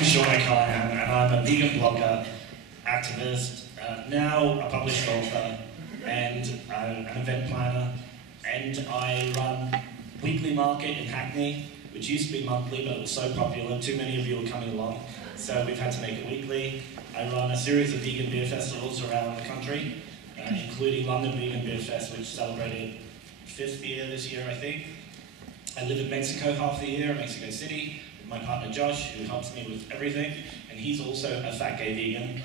name's Sean O'Callaghan, and I'm a vegan blogger, activist, now a published author, and an event planner. And I run Weekly Market in Hackney, which used to be monthly, but it was so popular, too many of you were coming along, so we've had to make it weekly. I run a series of vegan beer festivals around the country, including London Vegan Beer Fest, which celebrated 5th year this year, I think. I live in Mexico half the year, in Mexico City, with my partner Josh, who helps me with everything, and he's also a fat gay vegan.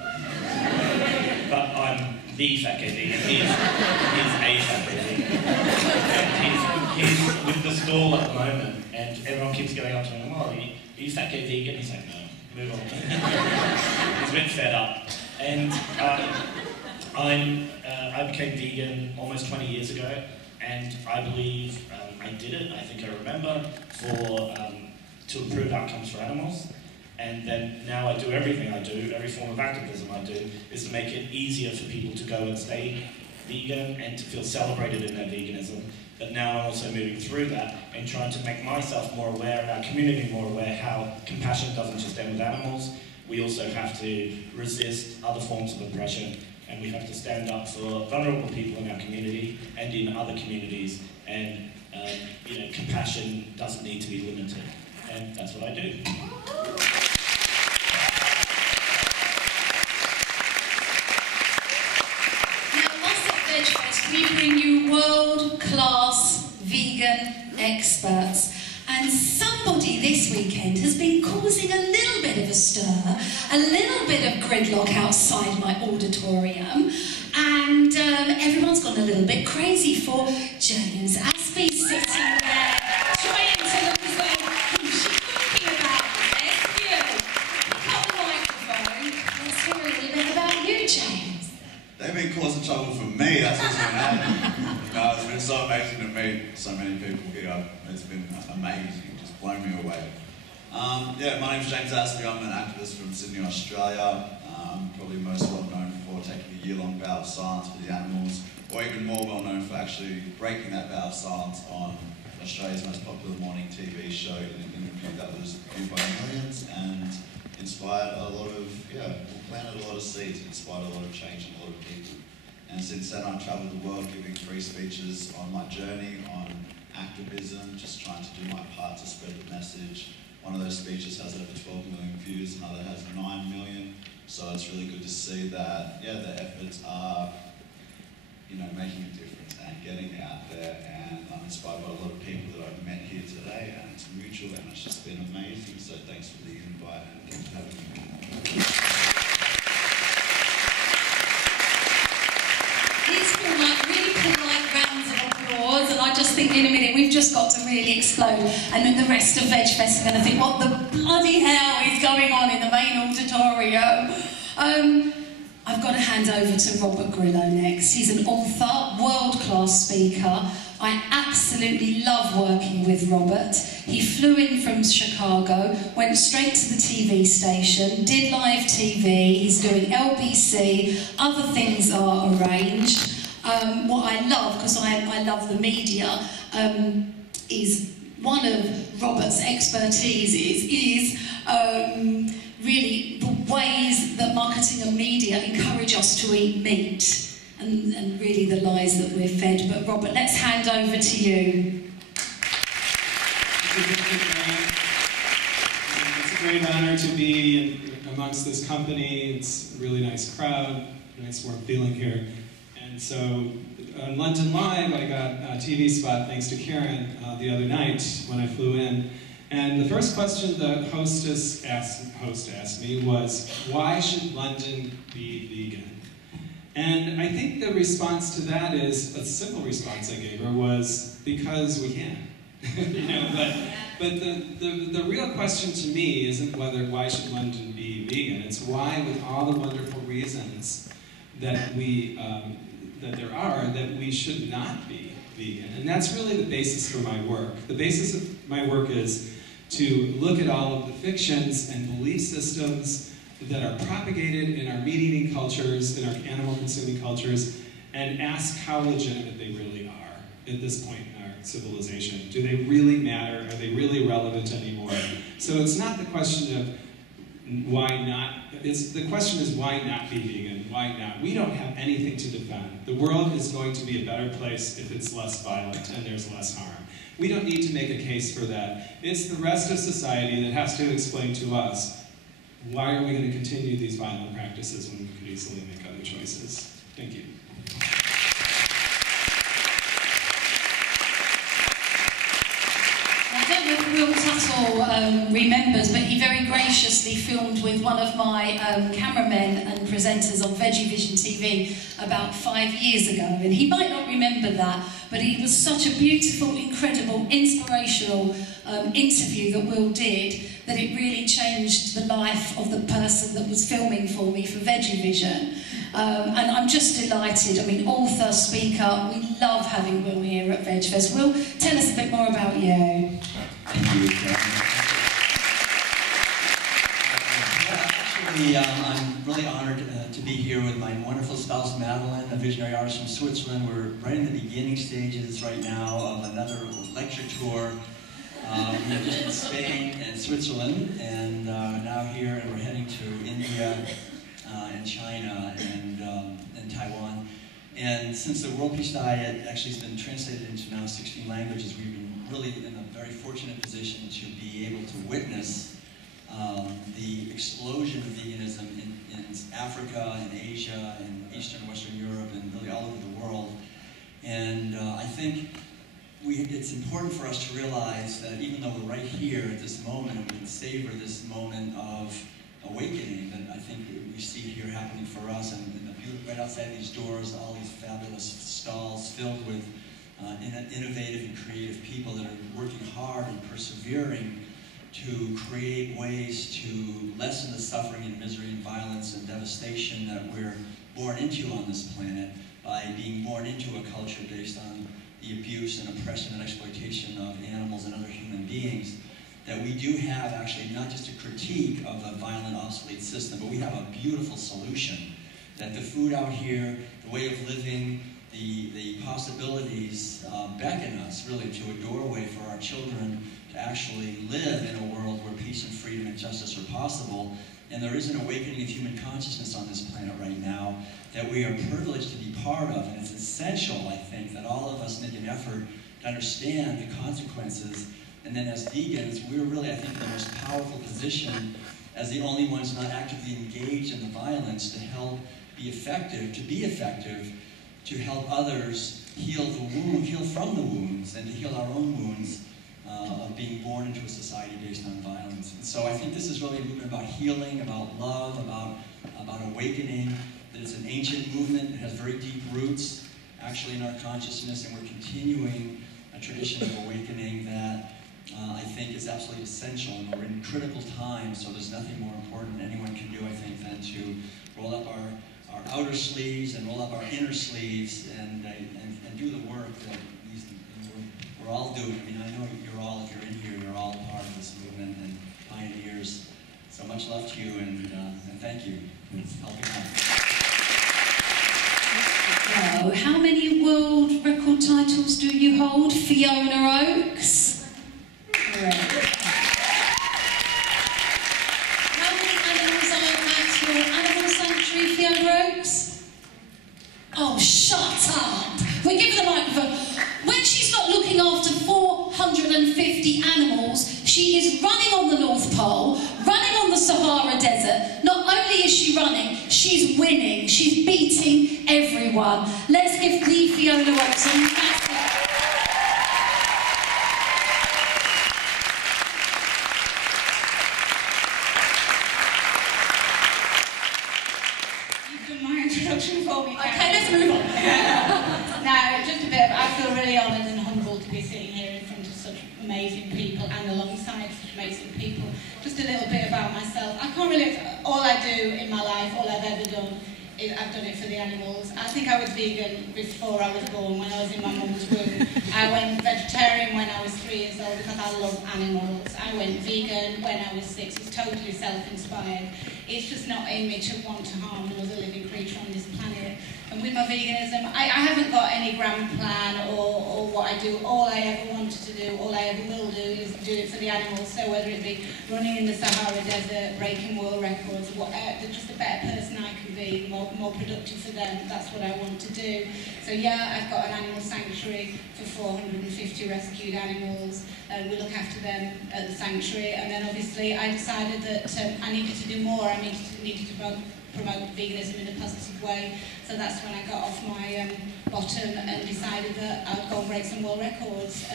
But I'm the fat gay vegan. He's a fat gay vegan. And he's with the stall at the moment, and everyone keeps going up to him, "Oh, are you fat gay vegan?" He's like, "No, move on." He's a bit fed up. And I became vegan almost 20 years ago, and I believe I did it, I think I remember, to improve outcomes for animals. And then now I do everything I do, every form of activism I do, is to make it easier for people to go and stay vegan and to feel celebrated in their veganism. But now I'm also moving through that and trying to make myself more aware, and our community more aware, how compassion doesn't just end with animals. We also have to resist other forms of oppression, and we have to stand up for vulnerable people in our community and in other communities. And compassion doesn't need to be limited, and that's what I do. Now, us at Vegfest, we bring you world-class vegan experts. And somebody this weekend has been causing a little bit of a stir, a little bit of gridlock outside my auditorium, and everyone's gone a little bit crazy for James Aspey sitting there, trying to look as though who's she talking about? Thank you. Pick up the microphone. Let's hear a little bit about you, James. They've been causing trouble for me, that's what's been happening. No, it's been so amazing to meet so many people here. It's been amazing, just blown me away. Yeah, my name's James Aspey. I'm an activist from Sydney, Australia. Probably most well known for taking a year-long vow of silence for the animals, or even more well known for actually breaking that vow of silence on Australia's most popular morning TV show in an interview that was viewed by millions and inspired a lot of, planted a lot of seeds, inspired a lot of change in a lot of people. And since then I've travelled the world giving free speeches on my journey, on activism, just trying to do my part to spread the message. One of those speeches has over 12 million views, another has 9 million. So it's really good to see that, the efforts are, making a difference and getting out there. And I'm inspired by a lot of people that I've met here today, and it's mutual, and it's just been amazing. So thanks for the invite, and thanks for having me. These feel like really polite rounds of applause, and I just think in a minute we've just got to really explode, and then the rest of Vegfest are going to think, what the bloody hell is going on in the main auditorium? I've got to hand over to Robert Grillo next. He's an author, world-class speaker. I absolutely love working with Robert. He flew in from Chicago, went straight to the TV station, did live TV, he's doing LBC, other things are arranged. What I love, because I love the media, is one of Robert's expertise is really the ways that marketing and media encourage us to eat meat, and really the lies that we're fed. But Robert, let's hand over to you. It's a great honor to be amongst this company. It's a really nice crowd, nice warm feeling here. And so on London Live, I got a TV spot thanks to Karen the other night when I flew in. And the first question the host asked me was, why should London be vegan? And I think the response to that is, a simple response I gave her was, because we can. But the real question to me isn't why should London be vegan? It's why, with all the wonderful reasons that that we should not be vegan. And that's really the basis for my work. The basis of my work is to look at all of the fictions and belief systems that are propagated in our meat-eating cultures, in our animal-consuming cultures, and ask how legitimate they really are at this point in our civilization. Do they really matter? Are they really relevant anymore? So it's not the question of why not? The question is, why not be vegan? Why not? We don't have anything to defend. The world is going to be a better place if it's less violent and there's less harm. We don't need to make a case for that. It's the rest of society that has to explain to us, why are we going to continue these violent practices when we could easily make other choices? Thank you. I don't know if Will Tuttle remembers, but he very graciously filmed with one of my cameramen and presenters on Veggie Vision TV about 5 years ago, and he might not remember that, but it was such a beautiful, incredible, inspirational interview that Will did, that it really changed the life of the person that was filming for me for Veggie Vision. And I'm just delighted. I mean, author, speaker, we love having Will here at Vegfest. Will, tell us a bit more about you. Thank you, actually, I'm really honored to be here with my wonderful spouse, Madeline, a visionary artist from Switzerland. We're right in the beginning stages right now of another lecture tour. We were just in Spain and Switzerland, and now here, and we're heading to India and China and Taiwan. And since the World Peace Diet actually has been translated into now 16 languages, we've been really in a very fortunate position to be able to witness the explosion of veganism in Africa, in Asia, in Eastern and Western Europe, and really all over the world. And I think it's important for us to realize that even though we're right here at this moment, and we can savor this moment of awakening that I think we see here happening for us, and right outside these doors, all these fabulous stalls filled with innovative and creative people that are working hard and persevering to create ways to lessen the suffering and misery and violence and devastation that we're born into on this planet by being born into a culture based on the abuse and oppression and exploitation of animals and other human beings. That we do have actually not just a critique of a violent, obsolete system, but we have a beautiful solution. That the food out here, the way of living, the possibilities beckon us really to a doorway for our children to actually live in a world where peace and freedom and justice are possible. And there is an awakening of human consciousness on this planet right now that we are privileged to be part of. And it's essential, I think, that all of us make an effort to understand the consequences. And then as vegans, we're really, I think, in the most powerful position as the only ones not actively engaged in the violence to help be effective, to help others heal the wound, heal from the wounds, and to heal our own wounds of being born into a society based on violence. And so I think this is really a movement about healing, about love, about awakening, that it's an ancient movement, it has very deep roots actually in our consciousness, and we're continuing a tradition of awakening that I think is absolutely essential, and we're in critical times, so there's nothing more important anyone can do, I think, than to roll up our outer sleeves and roll up our inner sleeves and do the work that we're all doing. I mean, I know you're all, if you're in here, you're all part of this movement and pioneers. So much love to you, and thank you for helping out. Wow. How many world record titles do you hold, Fiona Oakes? Right. How many animals are at your animal sanctuary, Fiona Oakes? Oh, shut up! We're giving the microphone. When she's not looking after 450 animals, she is running on the North Pole, running on the Sahara Desert. Not only is she running, she's winning. She's beating everyone. Let's give the Fiona Oakes a massive... For me. Okay, let's move on. Now, just a bit, I feel really honoured and humbled to be sitting here in front of such amazing people and alongside such amazing people. Just a little bit about myself. I can't really, all I do in my life, all I've ever done, is I've done it for the animals. I think I was vegan before I was born, when I was in my mum's womb. I went vegetarian when I was 3 years old because I love animals. I went vegan when I was 6. It's totally self-inspired. It's just not in me to want to harm another living creature on this planet. And with my veganism, I haven't got any grand plan or what I do. All I ever wanted to do, all I ever will do is do it for the animals. So whether it be running in the Sahara Desert, breaking world records, just a better person I can be, more productive for them, that's what I want to do. So yeah, I've got an animal sanctuary for 450 rescued animals. We look after them at the sanctuary, and then obviously I decided that I needed to do more. I needed to promote veganism in a positive way. So that's when I got off my bottom and decided that I would go and break some world records.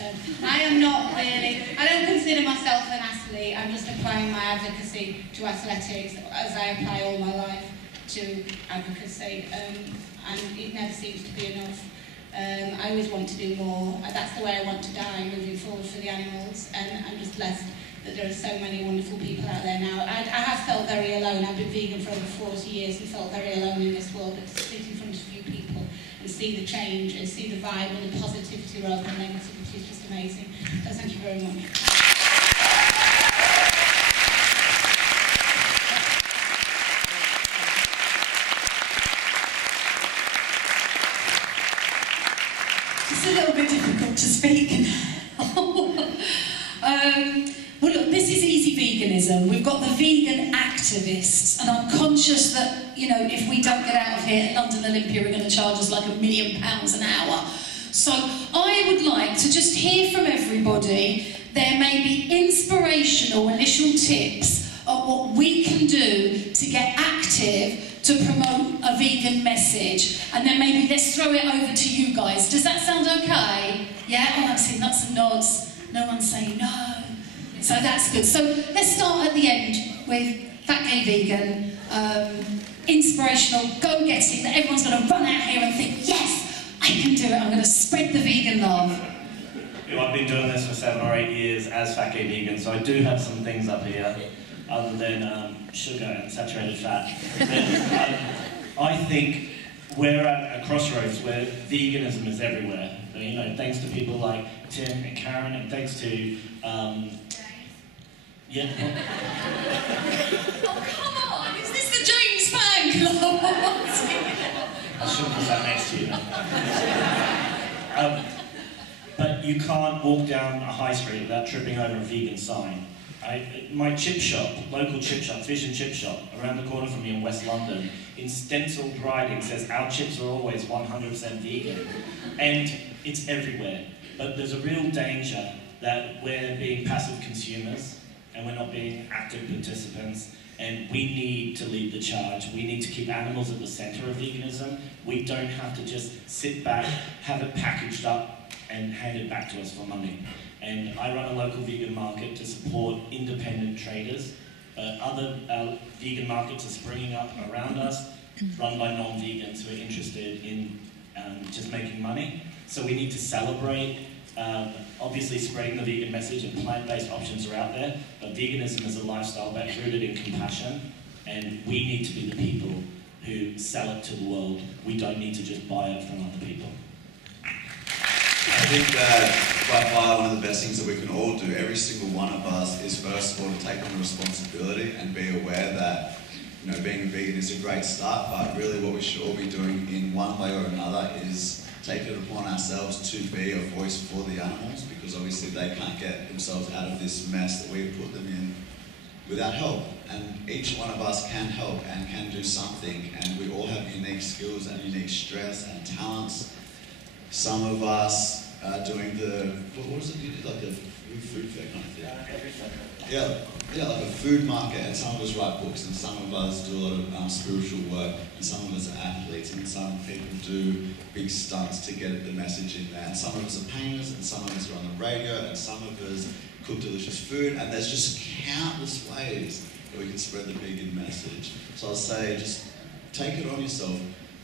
I am not really, I don't consider myself an athlete. I'm just applying my advocacy to athletics as I apply all my life to advocacy, and it never seems to be enough. I always want to do more. That's the way I want to die, moving forward for the animals, and I'm just blessed that there are so many wonderful people out there now. I have felt very alone. I've been vegan for over 40 years and felt very alone in this world, but to sit in front of a few people and see the change and see the vibe and the positivity rather than negativity is just amazing. So thank you very much. It's a little bit difficult to speak. Well, look, this is easy veganism. We've got the vegan activists, and I'm conscious that, you know, if we don't get out of here at London Olympia, we're going to charge us like £1 million an hour. So I would like to just hear from everybody. There may be inspirational initial tips of what we can do to get active to promote a vegan message, and then maybe let's throw it over to you guys. Does that sound okay? Yeah? Oh, I'm seeing lots of nods. No one's saying no. So that's good. So let's start at the end with Fat Gay Vegan, inspirational, go-getting, that everyone's going to run out here and think, yes, I can do it, I'm going to spread the vegan love. You know, I've been doing this for 7 or 8 years as Fat Gay Vegan, so I do have some things up here, other than sugar and saturated fat. But, I think we're at a crossroads where veganism is everywhere. You know, thanks to people like Tim and Karen, and thanks to yeah. Oh, come on, is this the James fan club? I shouldn't put that next to you. But you can't walk down a high street without tripping over a vegan sign. My chip shop, local chip shop, fish and chip shop, around the corner from me in West London, in stenciled writing says, our chips are always 100% vegan. And it's everywhere. But there's a real danger that we're being passive consumers and we're not being active participants, and we need to lead the charge. We need to keep animals at the centre of veganism. We don't have to just sit back, have it packaged up and hand it back to us for money. And I run a local vegan market to support independent traders. Other vegan markets are springing up around us, run by non-vegans who are interested in just making money. So we need to celebrate. Obviously spreading the vegan message, and plant-based options are out there, but veganism is a lifestyle that's rooted in compassion, and we need to be the people who sell it to the world. We don't need to just buy it from other people. I think that by far one of the best things that we can all do, every single one of us, is first of all to take on the responsibility and be aware that, you know, being a vegan is a great start, but really what we should all be doing in one way or another is take it upon ourselves to be a voice for the animals, because obviously they can't get themselves out of this mess that we've put them in without help. And each one of us can help and can do something, and we all have unique skills and unique strengths and talents. Some of us are doing what was it you did, like a food fair kind of thing? Yeah, like a food market, and some of us write books, and some of us do a lot of spiritual work, and some of us are athletes, and some people do big stunts to get the message in there, and some of us are painters, and some of us are on the radio, and some of us cook delicious food, and there's just countless ways that we can spread the vegan message. So I'll say, just take it on yourself,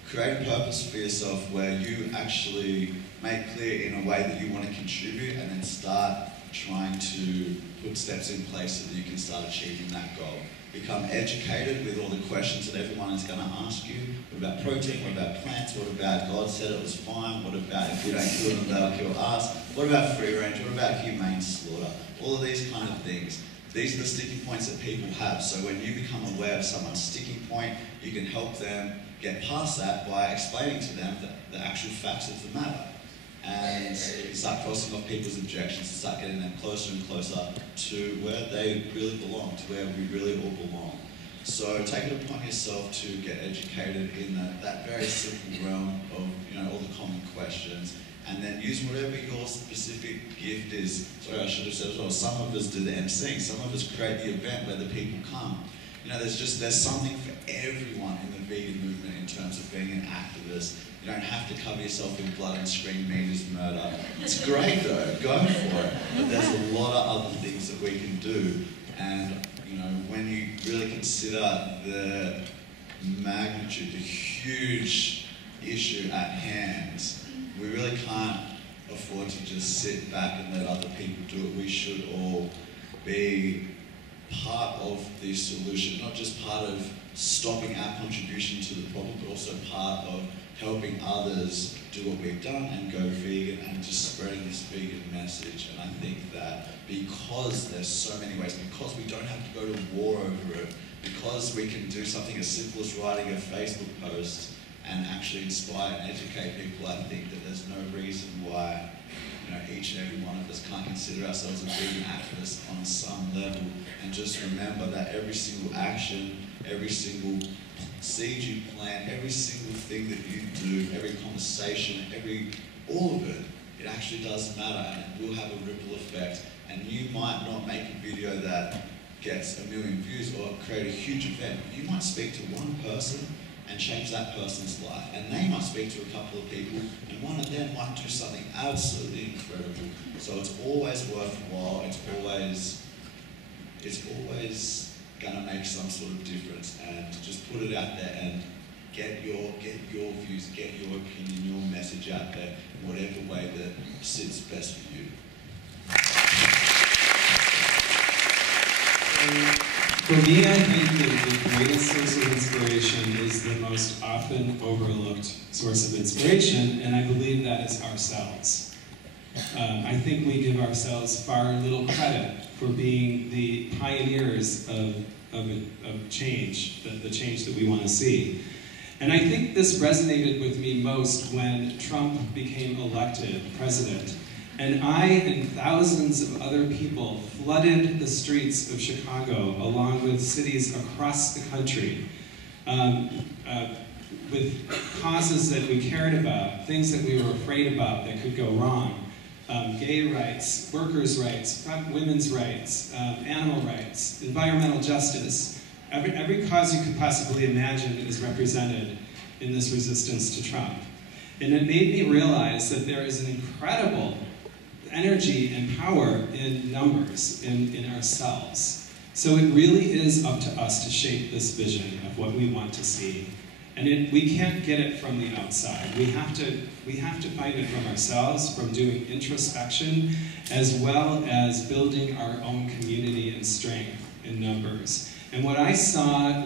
create a purpose for yourself where you actually make clear in a way that you want to contribute, and then start trying to put steps in place so that you can start achieving that goal. Become educated with all the questions that everyone is going to ask you. What about protein? What about plants? What about God said it was fine? What about if we don't kill them, they'll kill us? What about free range? What about humane slaughter? All of these kind of things. These are the sticking points that people have. So when you become aware of someone's sticking point, you can help them get past that by explaining to them the actual facts of the matter. and you start crossing off people's objections, and start getting them closer and closer to where they really belong, to where we really all belong. So take it upon yourself to get educated in that very simple realm of, you know, all the common questions, and then use whatever your specific gift is. Sorry, I should have said as well, some of us do the emceeing, some of us create the event where the people come. You know, there's something for everyone in the vegan movement in terms of being an activist. You don't have to cover yourself in blood and scream meat is murder. It's great though, go for it. But there's a lot of other things that we can do. And you know, when you really consider the magnitude, the huge issue at hand, we really can't afford to just sit back and let other people do it. We should all be part of the solution, not just part of stopping our contribution to the problem, but also part of helping others do what we've done and go vegan and just spreading this vegan message. And I think that because there's so many ways, because we don't have to go to war over it, because we can do something as simple as writing a Facebook post and actually inspire and educate people, I think that there's no reason why, you know, each and every one of us can't consider ourselves a vegan activist on some level. And just remember that every single action, every single seed you plant, every single thing that you do, every conversation, all of it, it actually does matter, and it will have a ripple effect. And you might not make a video that gets 1 million views or create a huge event. You might speak to one person and change that person's life, and they might speak to a couple of people, and one of them might do something absolutely incredible. So it's always worthwhile. It's always gonna make some sort of difference, and just put it out there and get your views, get your opinion, your message out there in whatever way that sits best for you. For me, I think that the greatest source of inspiration is the most often overlooked source of inspiration, and I believe that is ourselves. I think we give ourselves far little credit for being the pioneers of change, the change that we want to see. And I think this resonated with me most when Trump became elected president. And I and thousands of other people flooded the streets of Chicago, along with cities across the country, with causes that we cared about, things that we were afraid about that could go wrong. Gay rights, workers' rights, women's rights, animal rights, environmental justice. Every cause you could possibly imagine is represented in this resistance to Trump. And it made me realize that there is an incredible energy and power in numbers, in ourselves. So it really is up to us to shape this vision of what we want to see. And we can't get it from the outside. We have to find it from ourselves, from doing introspection, as well as building our own community and strength in numbers. And what I saw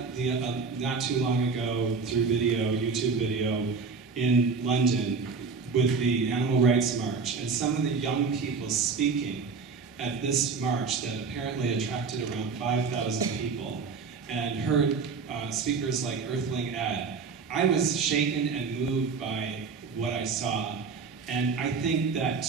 not too long ago through YouTube video, in London with the Animal Rights March, and some of the young people speaking at this march that apparently attracted around 5,000 people, and heard speakers like Earthling Ed, I was shaken and moved by what I saw. And I think that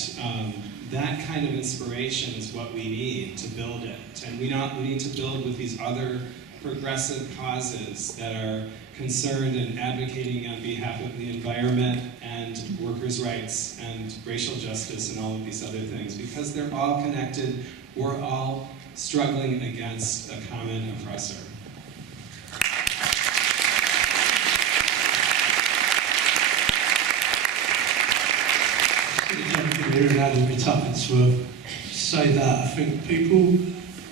that kind of inspiration is what we need to build it. And we need to build with these other progressive causes that are concerned and advocating on behalf of the environment and workers' rights and racial justice and all of these other things, because they're all connected. We're all struggling against a common oppressor. Here and adding my tuppence to say that I think people,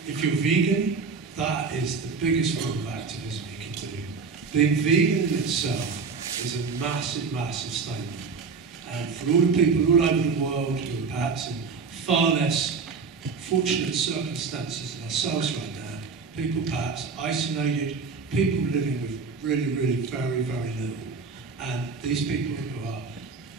if you're vegan, that is the biggest form of activism you can do. Being vegan in itself is a massive, massive statement. And for all the people all over the world who are perhaps in far less fortunate circumstances than ourselves right now, people perhaps isolated, people living with really, really very, very little. And these people who are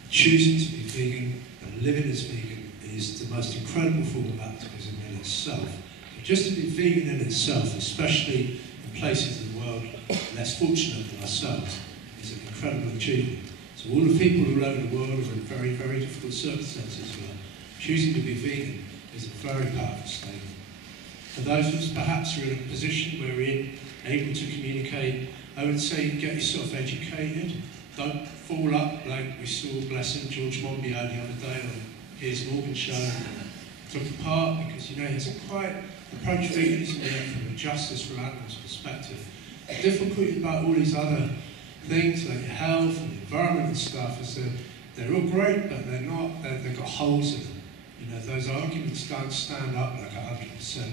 choosing to be vegan and living as vegan is the most incredible form of activism in itself. So just to be vegan in itself, especially in places in the world less fortunate than ourselves, is an incredible achievement. So all the people all over the world are in very, very difficult circumstances where choosing to be vegan is a very powerful statement. For those of us perhaps who are in a position where we're able to communicate, I would say get yourself educated. Don't fall up like we saw, bless him, George Monbiot the other day on his Morgan show. Took apart because, you know, he hasn't quite approached veganism yet from a justice for animals perspective. The difficulty about all these other things like health and environment and stuff is that they're all great, but they're not, they've got holes in them. You know, those arguments don't stand up like 100%,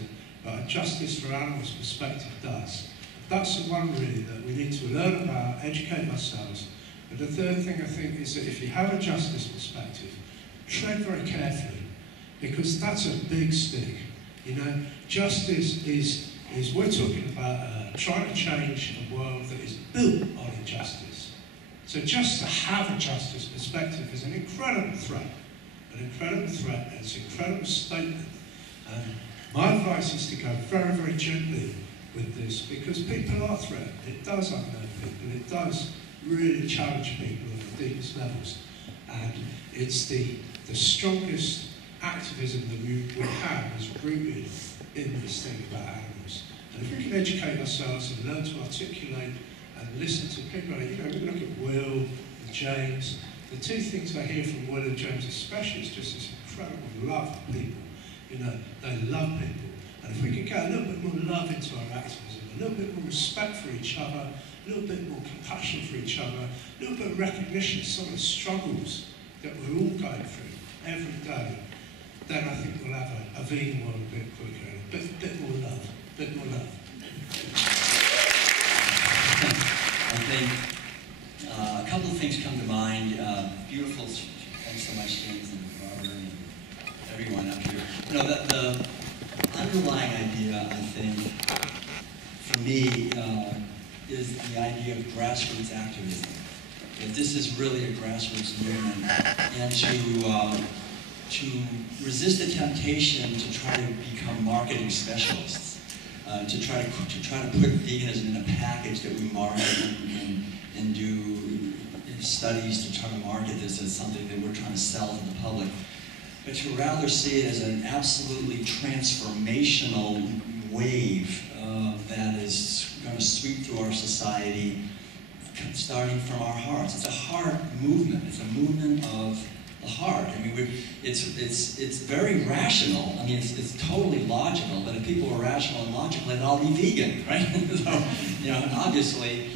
but a justice for animals perspective does. That's the one really that we need to learn about, educate ourselves. But the third thing I think is that if you have a justice perspective, tread very carefully, because that's a big stick. You know, justice is we're talking about trying to change a world that is built on injustice. So just to have a justice perspective is an incredible threat. An incredible threat, and it's an incredible statement. And my advice is to go very, very gently with this, because people are threatened. It does unnerve people. It does really challenge people at the deepest levels. And it's the strongest activism that we have is rooted in this thing about animals. And if we can educate ourselves and learn to articulate and listen to people like, you know, we look at Will and James. The two things I hear from Will and James especially is just this incredible love of people. You know, they love people. And if we can get a little bit more love into our activism, a little bit more respect for each other, a little bit more compassion for each other, a little bit of recognition of some of the struggles that we're all going through every day, then I think we'll have a vegan world a bit quicker, and a bit more love, a bit more love. I think a couple of things come to mind. Beautiful, thanks so much, James and Robert and everyone up here. You know, the underlying idea, I think, for me, is the idea of grassroots activism. That this is really a grassroots movement, and to resist the temptation to try to become marketing specialists, to try to put veganism in a package that we market and do studies to try to market this as something that we're trying to sell to the public, but to rather see it as an absolutely transformational wave that is going to sweep through our society, starting from our hearts. It's a heart movement. It's a movement of the heart. I mean, it's very rational. I mean, it's totally logical. But if people were rational and logical, they'd all be vegan, right? So, you know, and obviously,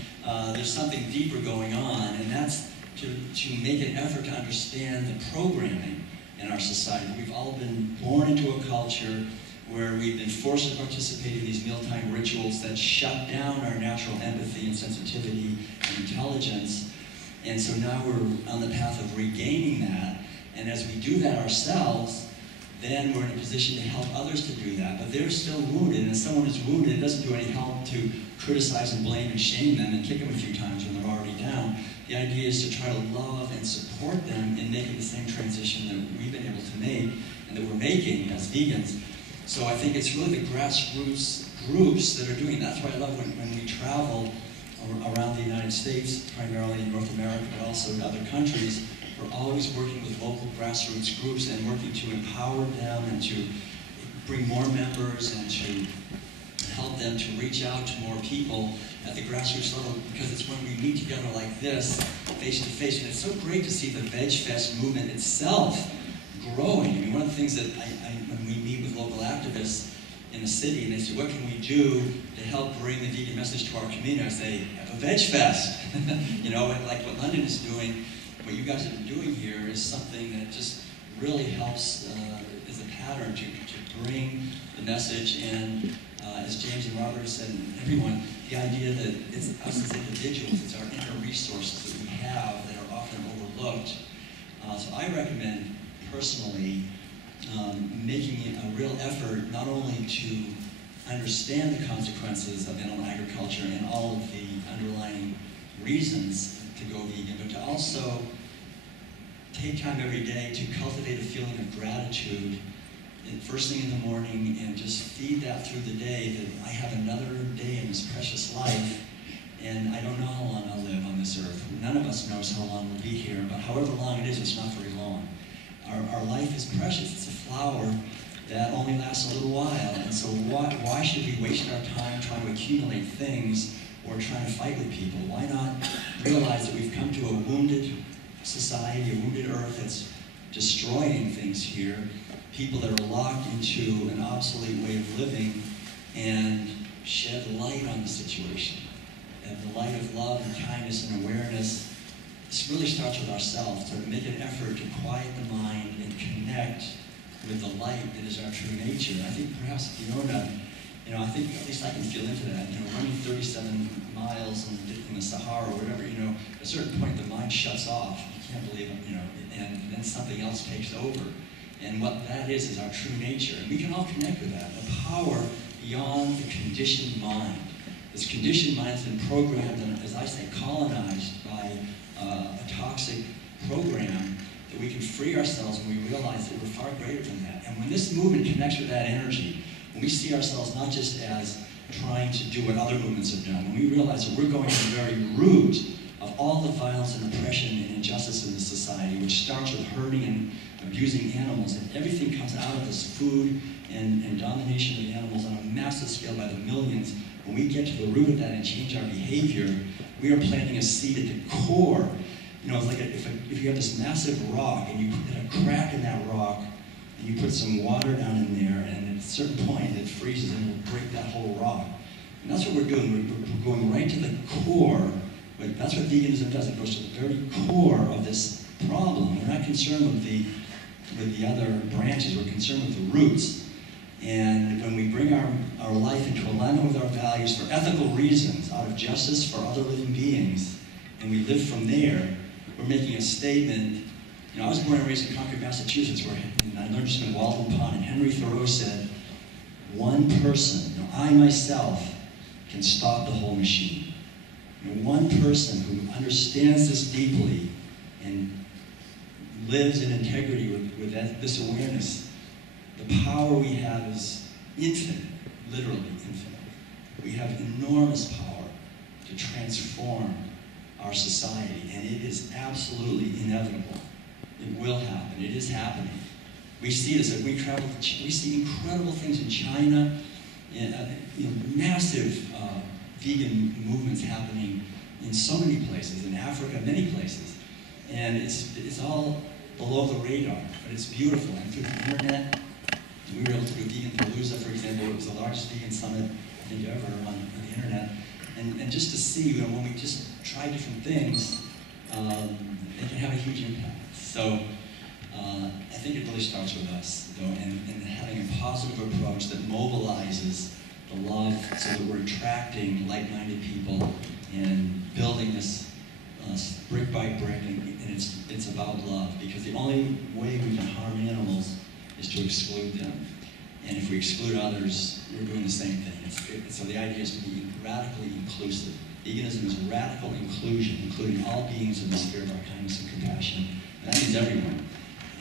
there's something deeper going on, and that's to make an effort to understand the programming in our society. We've all been born into a culture where we've been forced to participate in these mealtime rituals that shut down our natural empathy and sensitivity and intelligence. And so now we're on the path of regaining that. And as we do that ourselves, then we're in a position to help others to do that. But they're still wounded, and if someone is wounded, it doesn't do any help to criticize and blame and shame them and kick them a few times when they're already down. The idea is to try to love and support them in making the same transition that we've been able to make and that we're making as vegans. So I think it's really the grassroots groups that are doing that. That's why I love when we travel around the United States, primarily in North America, but also in other countries. We're always working with local grassroots groups and working to empower them and to bring more members and to help them to reach out to more people at the grassroots level, because it's when we meet together like this, face to face. And it's so great to see the Vegfest movement itself growing. I mean, one of the things that when we meet with local activists in the city and they say, what can we do to help bring the vegan message to our community? I say, have a Vegfest. You know, and like what London is doing, what you guys have been doing here is something that just really helps as a pattern to bring the message. And as James and Robert said, and everyone, the idea that it's us as individuals, it's our inner resources that we have that are often overlooked. So I recommend personally making a real effort not only to understand the consequences of animal agriculture and all of the underlying reasons to go vegan, but to also take time every day to cultivate a feeling of gratitude first thing in the morning and just feed that through the day, that I have another day in this precious life, And I don't know how long I'll live on this earth. None of us knows how long we'll be here, but however long it is, it's not very long. Our life is precious. It's a flower that only lasts a little while. And so why should we waste our time trying to accumulate things or trying to fight with people? Why not realize that we've come to a wounded society, a wounded earth that's destroying things here, people that are locked into an obsolete way of living, and shed light on the situation. And the light of love and kindness and awareness. This really starts with ourselves, to make an effort to quiet the mind and connect with the light that is our true nature. I think perhaps Fiona, I think at least I can feel into that. Running 37 miles in the Sahara or whatever, at a certain point the mind shuts off. You can't believe it, and then something else takes over. And what that is our true nature. And we can all connect with that. The power beyond the conditioned mind. This conditioned mind has been programmed and, as I say, colonized by a toxic program, that we can free ourselves when we realize that we're far greater than that. And when this movement connects with that energy, when we see ourselves not just as trying to do what other movements have done, when we realize that we're going to the very root of all the violence and oppression and injustice in this society, which starts with hurting and abusing animals, and everything comes out of this food and domination of animals on a massive scale by the millions. When we get to the root of that and change our behavior, we are planting a seed at the core. It's like if you have this massive rock and you put a crack in that rock and you put some water down in there, and at a certain point it freezes and will break that whole rock. And that's what we're doing. We're going right to the core. That's what veganism does. It goes to the very core of this problem. We're not concerned with the other branches. We're concerned with the roots. And when we bring our life into alignment with our values for ethical reasons, out of justice for other living beings, and we live from there, we're making a statement. I was born and raised in Concord, Massachusetts, where I learned to swim in Walden Pond, and Henry Thoreau said, one person, I myself, can stop the whole machine. One person who understands this deeply and lives in integrity with this awareness, the power we have is infinite, literally infinite. We have enormous power to transform our society, and it is absolutely inevitable. It will happen. It is happening. We see this. We travel. We see incredible things in China, massive vegan movements happening in so many places, in Africa, many places, and it's all below the radar, but it's beautiful. And through the internet, we were able to do Vegan Palooza, for example. It was the largest vegan summit I think ever on the internet, and just to see when we just try different things, they can have a huge impact. So I think it really starts with us, though, and having a positive approach that mobilizes the love so that we're attracting like-minded people and building this brick by brick, and it's about love, because the only way we can harm animals is to exclude them. And if we exclude others, we're doing the same thing. So the idea is to be radically inclusive. Veganism is radical inclusion, including all beings in the sphere of our kindness and compassion. And that means everyone,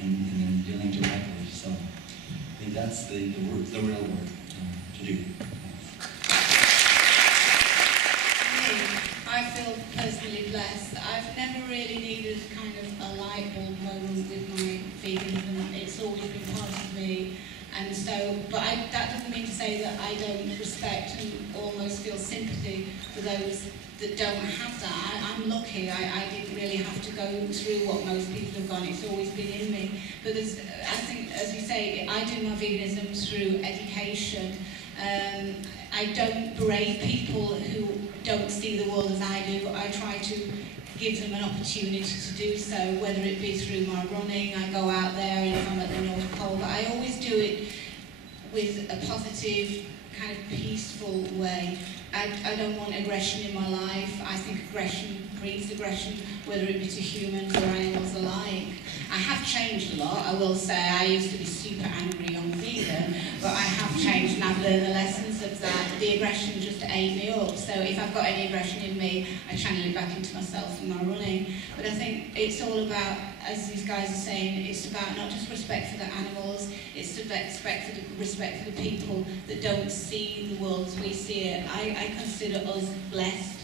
and then dealing directly. So I think that's the real work to do. I feel personally blessed. I've never really needed kind of a light bulb moment with my veganism. It's always been part of me. And so, but that doesn't mean to say that I don't respect and almost feel sympathy for those that don't have that. I'm lucky. I didn't really have to go through what most people have gone. It's always been in me. But I think, as you say, I do my veganism through education. I don't berate people who don't see the world as I do. I try to give them an opportunity to do so, whether it be through my running. I go out there and if I'm at the North Pole, but I always do it with a positive, kind of peaceful way. I don't want aggression in my life. I think aggression breeds aggression, whether it be to humans or animals alike. I have changed a lot, I will say. I used to be super angry on vegan, but I have changed and I've learned the lessons of that. The aggression just ate me up. So if I've got any aggression in me, I channel it back into myself in my running. But I think it's all about, as these guys are saying, it's about not just respect for the animals, it's respect for the people that don't see the world as we see it. I consider us blessed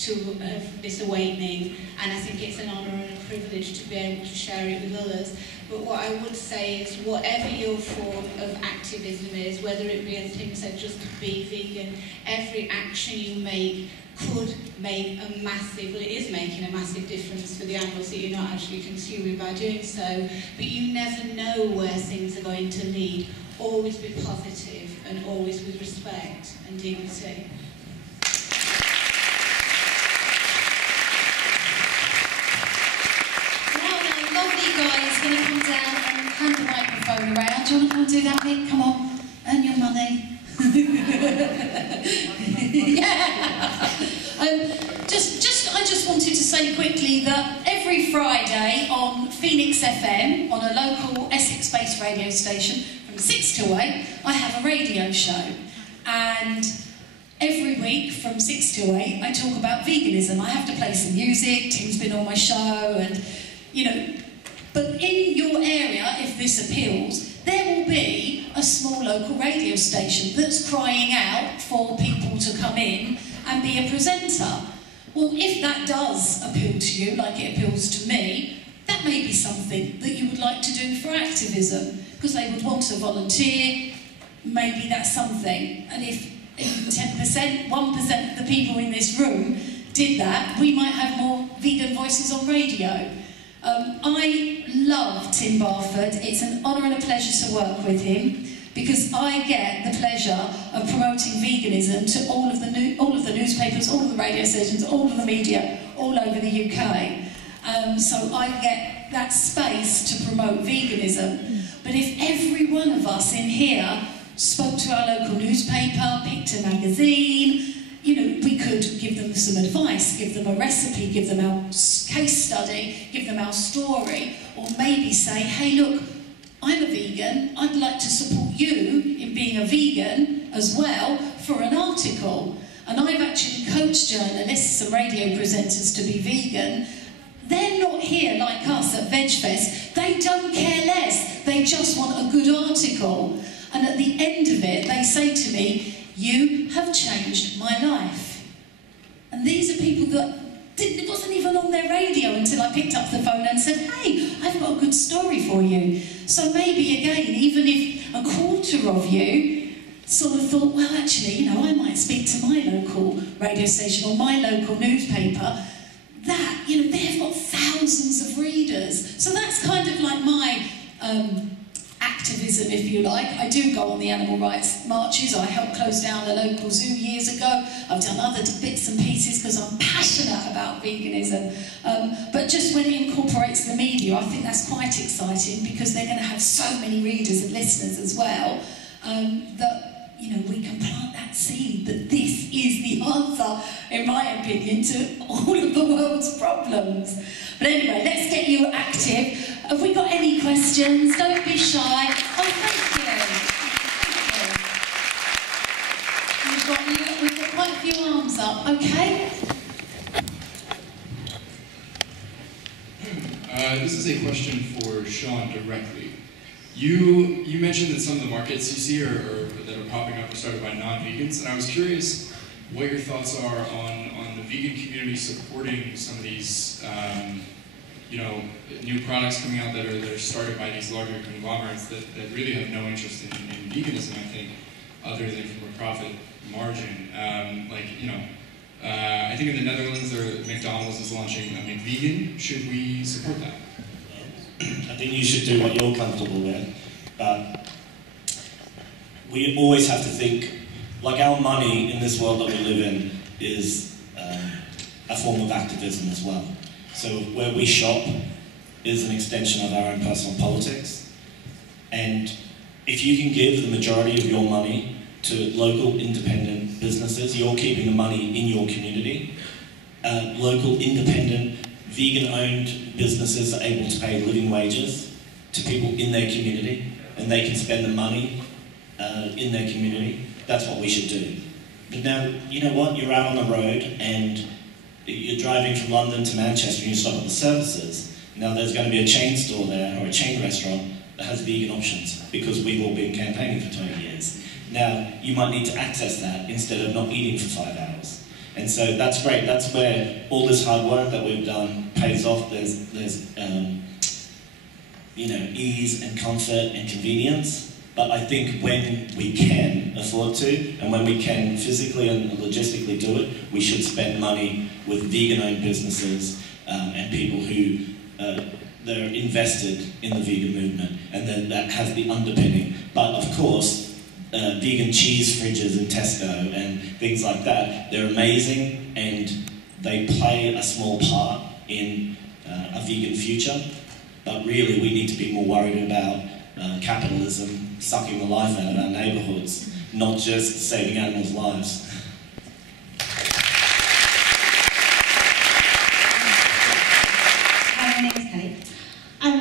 to have this awakening, and I think it's an honour and a privilege to be able to share it with others. But what I would say is, whatever your form of activism is, whether it be, as Tim said, just to be vegan, every action you make could make a massive, well, it is making a massive difference for the animals that you're not actually consuming by doing so, but you never know where things are going to lead. Always be positive and always with respect and dignity. Lovely guy is going to come down and hand the microphone around. Do you want to come and do that, Nick? Come on, earn your money. Yeah. I just wanted to say quickly that every Friday on Phoenix FM, on a local Essex-based radio station, from 6 to 8, I have a radio show. And every week from 6 to 8, I talk about veganism. I have to play some music. Tim's been on my show, and you know. But in your area, if this appeals, there will be a small local radio station that's crying out for people to come in and be a presenter. Well, if that does appeal to you, like it appeals to me, that may be something that you would like to do for activism, because they would want to volunteer. Maybe that's something. And if 10%, 1% of the people in this room did that, we might have more vegan voices on radio. I love Tim Barford. It's an honour and a pleasure to work with him, because I get the pleasure of promoting veganism to all of the newspapers, all of the radio stations, all of the media, all over the UK. So I get that space to promote veganism. But if every one of us in here spoke to our local newspaper, picked a magazine, you know, we could give them some advice, give them a recipe, give them our case study, give them our story, or maybe say, hey, look, I'm a vegan, I'd like to support you in being a vegan as well for an article. And I've actually coached journalists and radio presenters to be vegan. They're not here like us at Vegfest. They don't care less. They just want a good article. And at the end of it, they say to me, you have changed my life. And these are people that it wasn't even on their radio until I picked up the phone and said, hey, I've got a good story for you. So maybe again, even if a quarter of you sort of thought, well, actually, you know, I might speak to my local radio station or my local newspaper, that, you know, they've got thousands of readers. So that's kind of like my activism, if you like. I do go on the animal rights marches. I helped close down a local zoo years ago. I've done other bits and pieces because I'm passionate about veganism. But just when it incorporates the media, I think that's quite exciting, because they're going to have so many readers and listeners as well, that, you know, we can plant that seed that this is the answer, in my opinion, to all of the world's problems. But anyway, let's get you active. Have we got any questions? Don't be shy. Oh, thank you. We've got quite a few arms up. Okay. This is a question for Sean directly. You mentioned that some of the markets you see that are popping up are started by non-vegans, and I was curious what your thoughts are on the vegan community supporting some of these you know, new products coming out that are started by these larger conglomerates that really have no interest in veganism, I think, other than from a profit margin. Like, you know, I think in the Netherlands, McDonald's is launching a McVegan. Should we support that? I think you should do what you're comfortable with, but we always have to think, like, our money in this world that we live in is a form of activism as well. So where we shop is an extension of our own personal politics. And if you can give the majority of your money to local independent businesses, you're keeping the money in your community. Local independent vegan-owned businesses are able to pay living wages to people in their community, and they can spend the money in their community. That's what we should do. But now, you know what? You're out on the road and you're driving from London to Manchester and you stop at the services. Now there's going to be a chain store there, or a chain restaurant, that has vegan options, because we've all been campaigning for 20 years. Now, you might need to access that instead of not eating for 5 hours. And so that's great. That's where all this hard work that we've done pays off. There's you know, ease and comfort and convenience. But I think when we can afford to, and when we can physically and logistically do it, we should spend money with vegan-owned businesses and people who they're invested in the vegan movement, and then that has the underpinning. But of course, vegan cheese fridges in Tesco and things like that, they're amazing and they play a small part in a vegan future. But really, we need to be more worried about capitalism sucking the life out of our neighbourhoods, not just saving animals' lives. Hi, my name is Kelly.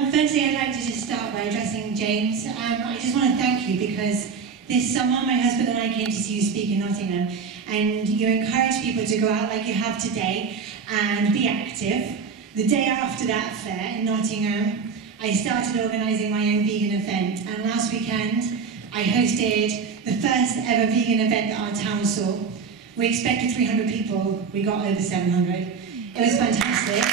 Firstly, I'd like to just start by addressing James. I just want to thank you because this summer my husband and I came to see you speak in Nottingham, and you encourage people to go out like you have today and be active. The day after that fair in Nottingham, I started organising my own vegan event, and last weekend I hosted the first ever vegan event that our town saw. We expected 300 people, we got over 700. It was fantastic.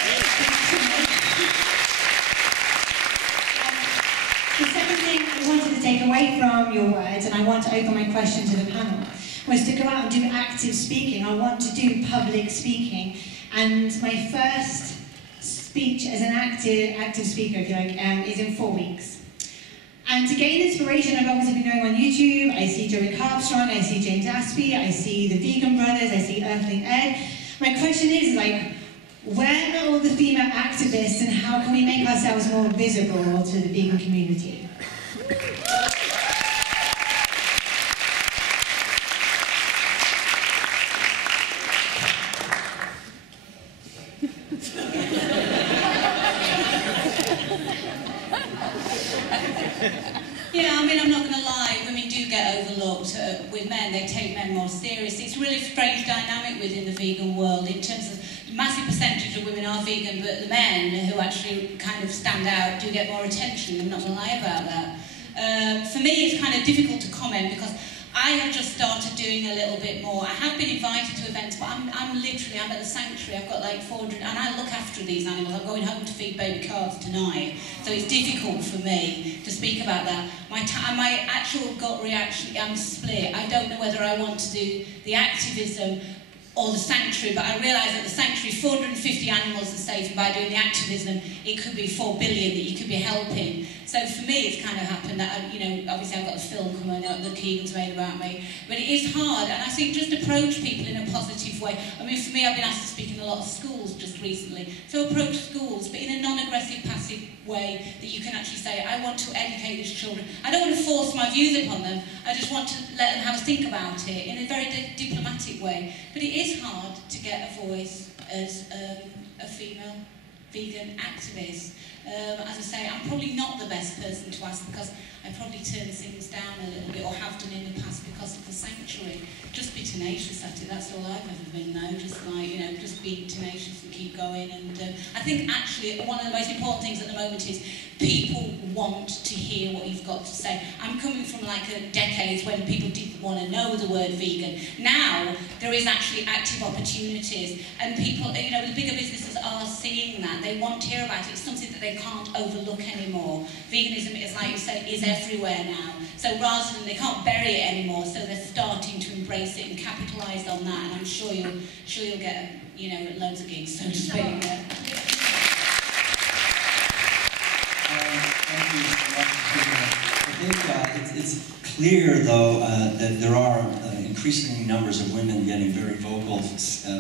The second thing I wanted to take away from your words, and I want to open my question to the panel, was to go out and do active speaking. I want to do public speaking, and my first speech as an active speaker, if you like, is in 4 weeks. And to gain inspiration, I've obviously been going on YouTube. I see Joey Carbstrong, I see James Aspie, I see the Vegan Brothers, I see Earthling Ed. My question is, like, where are all the female activists and how can we make ourselves more visible to the vegan community? Yeah, I mean, I'm not going to lie, women do get overlooked with men. They take men more seriously. It's a really strange dynamic within the vegan world in terms of the massive percentage of women are vegan, but the men who actually kind of stand out do get more attention. I'm not going to lie about that. For me, it's kind of difficult to comment because I have just started doing a little bit more. I have been invited to events, but I'm at the sanctuary. I've got like 400, and I look after these animals. I'm going home to feed baby calves tonight, so it's difficult for me to speak about that. My actual gut reaction, I'm split. I don't know whether I want to do the activism or the sanctuary, but I realise that the sanctuary, 450 animals are saved, and by doing the activism, it could be 4 billion that you could be helping. So for me, it's kind of happened that, obviously I've got a film coming out that Keegan's made about me, but it is hard, and I think just approach people in a positive way. I mean, for me, I've been asked to speak in a lot of schools just recently, so approach schools, but in a non-aggressive, passive way that you can actually say, I want to educate these children. I don't want to force my views upon them, I just want to let them have a think about it in a very diplomatic way. But it is hard to get a voice as a female vegan activist. As I say, I'm probably not the best person to ask because I probably turn things down a little bit, or have done in the past because of the sanctuary. Just be tenacious at it, that's all I've ever been now, just like, just be tenacious and keep going. And I think actually one of the most important things at the moment is people want to hear what you've got to say. I'm coming from like a decades when people didn't want to know the word vegan. Now there is actually active opportunities, and people, the bigger businesses are seeing that. They want to hear about it. It's something that they can't overlook anymore. Veganism is, like you say, is everywhere now. So rather than, they can't bury it anymore, so they're starting to embrace it and capitalise on that. And I'm sure you'll get, loads of gigs, so to speak. Thank you so much. I think it's clear, though, that there are increasing numbers of women getting very vocal,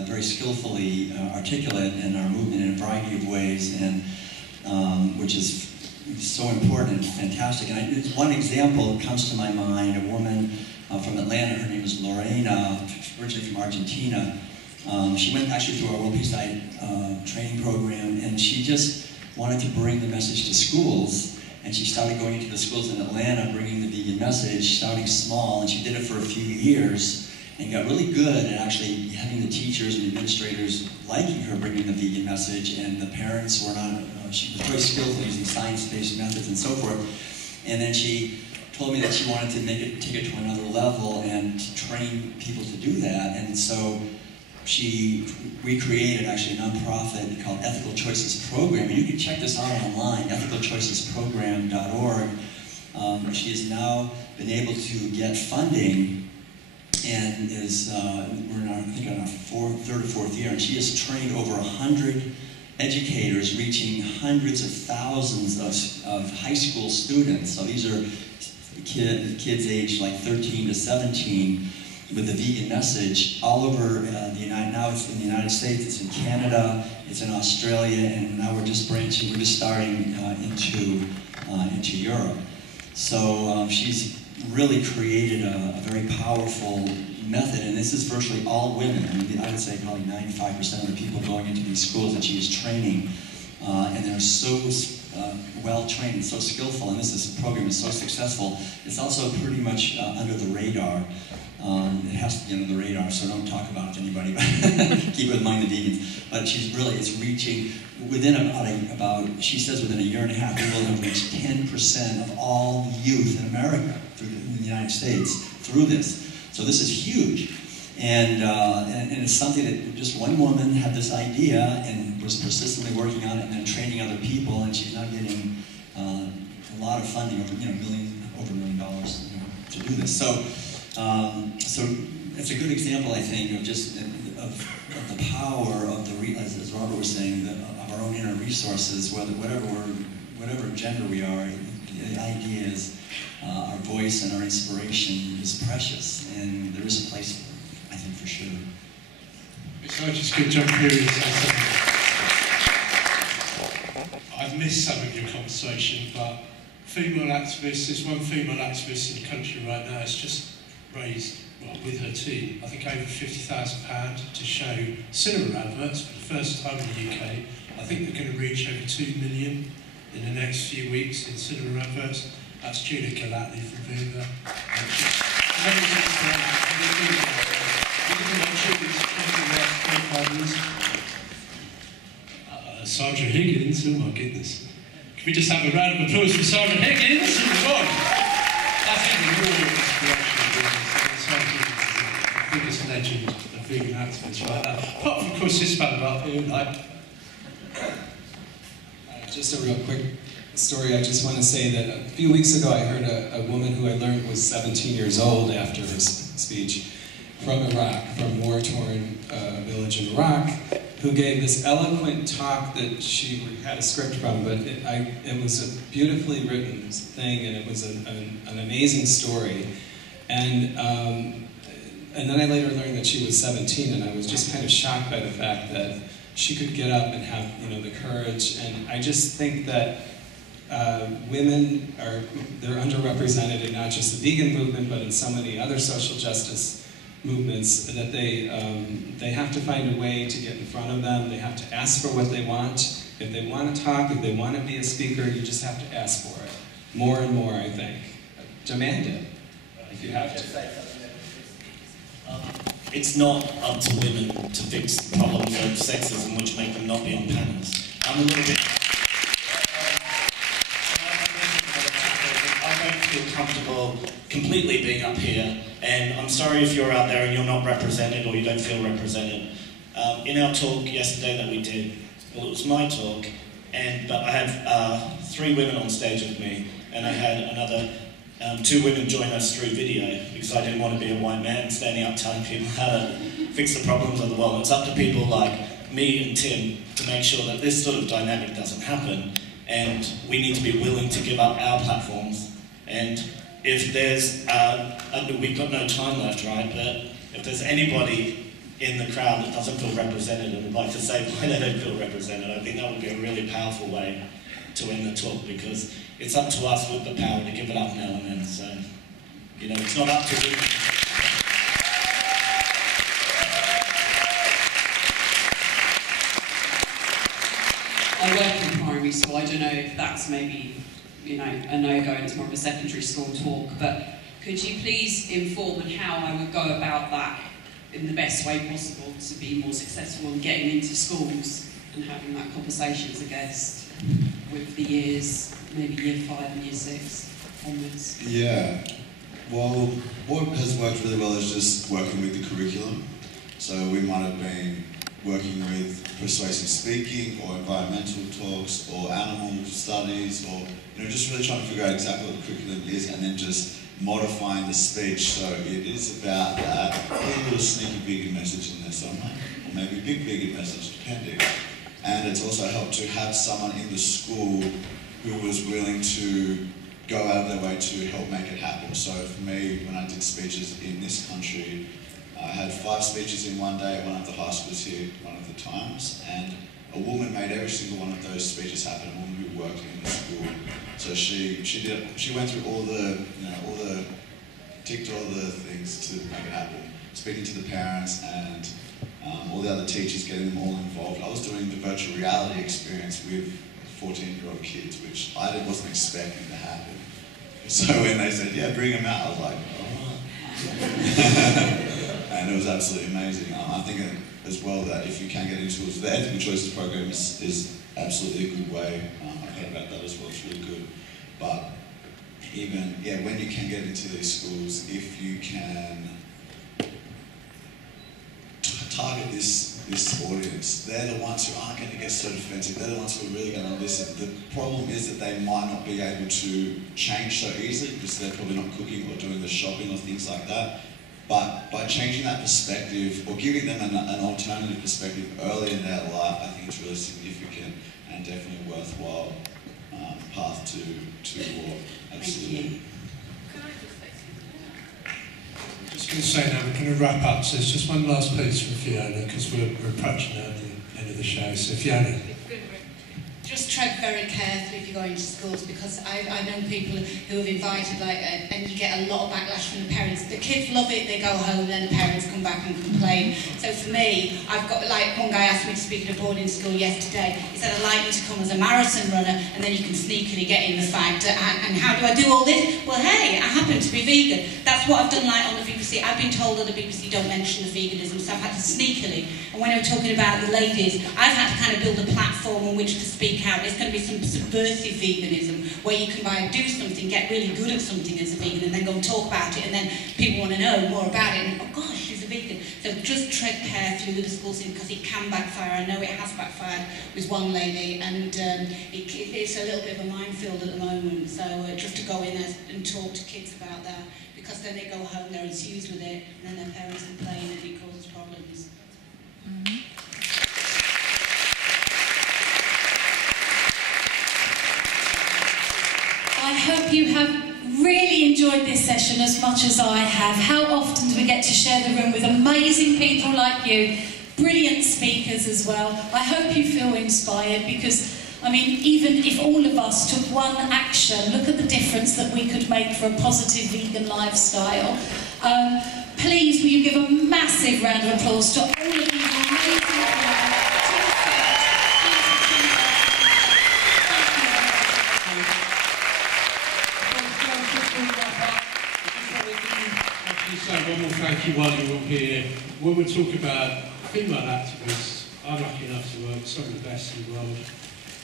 very skillfully articulate in our movement in a variety of ways, and which is so important and fantastic. And one example that comes to my mind, a woman from Atlanta, her name is Lorena, originally from Argentina. She went actually through our World Peace Diet training program, and she just wanted to bring the message to schools, and she started going into the schools in Atlanta, bringing the vegan message, starting small, and she did it for a few years, and got really good at actually having the teachers and administrators liking her bringing the vegan message, and the parents were not, she was very skillful using science-based methods and so forth. And then she told me that she wanted to take it to another level and to train people to do that. And so we created actually a nonprofit called Ethical Choices Program, and you can check this out online, ethicalchoicesprogram.org. She has now been able to get funding, and is we're in our, I think on our third or fourth year, and she has trained over 100 educators, reaching hundreds of thousands of high school students. So these are kids aged like 13 to 17 with the vegan message all over now it's in the United States, it's in Canada, it's in Australia, and now we're just branching, we're just starting into Europe. So she's really created a very powerful method, and this is virtually all women. I mean, I would say probably 95% of the people going into these schools that she is training, and they're so well trained, so skillful, and this program is so successful. It's also pretty much under the radar. It has to be under the radar, so don't talk about it to anybody, but keep it among the vegans. But it's reaching, within she says within a year and a half, we will have reached 10% of all youth in America, in the United States, through this. So this is huge. And it's something that just one woman had this idea and was persistently working on it and then training other people, and she's now getting a lot of funding, over $1 million to do this. So it's a good example, I think, of just of the power of as Robert was saying, of our own inner resources, whatever gender we are. The idea is our voice and our inspiration is precious, and there is a place for it, I think, for sure. So I just could jump here and say something. I've missed some of your conversation, but female activists, there's one female activist in the country right now has just raised, well, with her team, I think over £50,000 to show cinema adverts for the first time in the UK. I think they're going to reach over 2 million in the next few weeks in cinema adverts. That's Julia Galatney from Viva. Sandra Higgins, oh my goodness. Can we just have a round of applause for Sandra Higgins? Come on! That's even more inspirational. Sandra Higgins is the biggest legend of vegan activists right now. Apart from, of course, this fellow up here, like. Just a real quick story. I just want to say that a few weeks ago I heard a woman who I learned was 17 years old after her speech from Iraq, from a war-torn village in Iraq, who gave this eloquent talk that she had a script from, but it was a beautifully written thing, and it was an amazing story. And then I later learned that she was 17, and I was just kind of shocked by the fact that she could get up and have, the courage. And I just think that women they're underrepresented in not just the vegan movement, but in so many other social justice movements, that they have to find a way to get in front of them. They have to ask for what they want. If they want to talk, if they want to be a speaker, you just have to ask for it. More and more, I think. Demand it, if you have to. It's not up to women to fix problems of sexism which make them not be on panels. I'm a little bit... I don't feel comfortable completely being up here, and I'm sorry if you're out there and you're not represented or you don't feel represented. In our talk yesterday that we did, well, it was my talk, but I had 3 women on stage with me, and I had another 2 women join us through video, because I didn't want to be a white man standing up telling people how to fix the problems of the world. It's up to people like me and Tim to make sure that this sort of dynamic doesn't happen, and we need to be willing to give up our platforms. And if there's, we've got no time left, right, but if there's anybody in the crowd that doesn't feel represented and would like to say why they don't feel represented, I think that would be a really powerful way to end the talk, because it's up to us with the power to give it up now and then. So, it's not up to women. I work in primary school. I don't know if that's maybe, a no-go, and it's more of a secondary school talk, but could you please inform on how I would go about that in the best way possible to be more successful in getting into schools and having that conversation as a guest with the years, maybe year 5 and year 6 onwards? Yeah, well, what has worked really well is just working with the curriculum. So we might have been working with persuasive speaking or environmental talks or animal studies, or just really trying to figure out exactly what the curriculum is and then just modifying the speech. So it is about that. A little sneaky vegan message in there somewhere, or maybe a big vegan message, depending. And it's also helped to have someone in the school who was willing to go out of their way to help make it happen. So for me, when I did speeches in this country, I had 5 speeches in one day at one of the high schools here, one of the times, and a woman made every single one of those speeches happen, a woman who worked in the school. So she went through all the, ticked all the things to make it happen, speaking to the parents and all the other teachers, getting them all involved. I was doing the virtual reality experience with 14-year-old kids, which I wasn't expecting to happen. So when they said, yeah, bring them out, I was like, oh. And it was absolutely amazing. I think as well that if you can get into schools, the ethical choices program is absolutely a good way. I've heard about that as well, it's really good. But even, when you can get into these schools, if you can target this audience, they're the ones who aren't going to get so defensive, they're the ones who are really going to listen. The problem is that they might not be able to change so easily because they're probably not cooking or doing the shopping or things like that. But by changing that perspective, or giving them an alternative perspective early in their life, I think it's really significant and definitely a worthwhile path to walk. Absolutely. I'm just going to say now, we're going to wrap up, so it's just one last piece from Fiona, because we're approaching the end of the show. So Fiona. Just tread very carefully if you go into schools, because I know people who have invited, and you get a lot of backlash from the parents. The kids love it, they go home, and then the parents come back and complain. So for me, I've got, one guy asked me to speak at a boarding school yesterday. He said, I'd like you to come as a marathon runner, and then you can sneakily get in the fact, and how do I do all this? Well, hey, I happen to be vegan. That's what I've done on the BBC. I've been told that the BBC don't mention the veganism, so I've had to sneakily. And when I was talking about the ladies, I've had to kind of build a platform on which to speak out. It's going to be some subversive veganism where you can do something, get really good at something as a vegan, and then go and talk about it, and then people want to know more about it, and oh gosh, she's a vegan. So just tread carefully with the school scene, because it can backfire. I know it has backfired with one lady, and it's a little bit of a minefield at the moment. So just to go in and talk to kids about that, because then they go home, they're enthused with it, and then their parents complain, and it causes problems. Mm-hmm. I hope you have really enjoyed this session as much as I have. How often do we get to share the room with amazing people like you, brilliant speakers as well. I hope you feel inspired, because, even if all of us took one action, look at the difference that we could make for a positive vegan lifestyle. Please, will you give a massive round of applause to all of these amazing people. One more thank you while you're all here. When we talk about female activists, I'm lucky enough to work with some of the best in the world.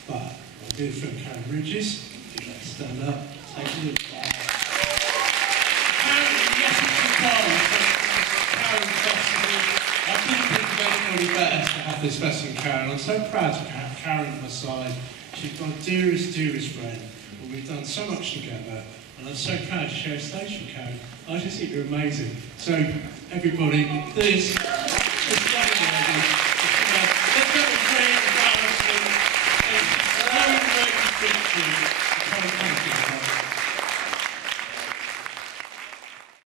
But my dear friend Karen Ridges, if you'd like to stand up, take a look. Karen, yes, it's Karen Festival. I couldn't think of anybody better to have this festival than Karen. I'm so proud to have Karen at my side. She's my dearest, dearest friend. And we've done so much together. And I'm so proud to share a stage with Karen. I just think you're amazing. So, everybody, this is lovely lady. Let's have a great embarrassment. It's so great to speak to you.